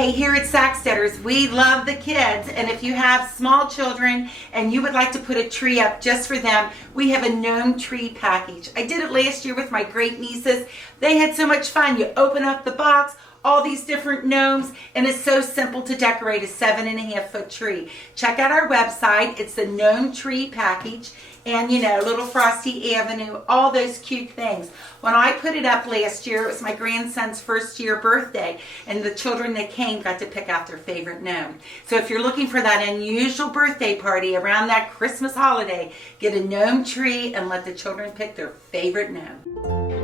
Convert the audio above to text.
Hey, here at SACKSTEDER'S, we love the kids, and if you have small children and you would like to put a tree up just for them, we have a gnome tree package. I did it last year with my great nieces. They had so much fun. You open up the box, all these different gnomes, and it's so simple to decorate a 7.5-foot tree. Check out our website. It's the Gnome Tree Package, and you know, Little Frosty Avenue, all those cute things. When I put it up last year, it was my grandson's first year birthday, and the children that came got to pick out their favorite gnome. So if you're looking for that unusual birthday party around that Christmas holiday, get a gnome tree and let the children pick their favorite gnome.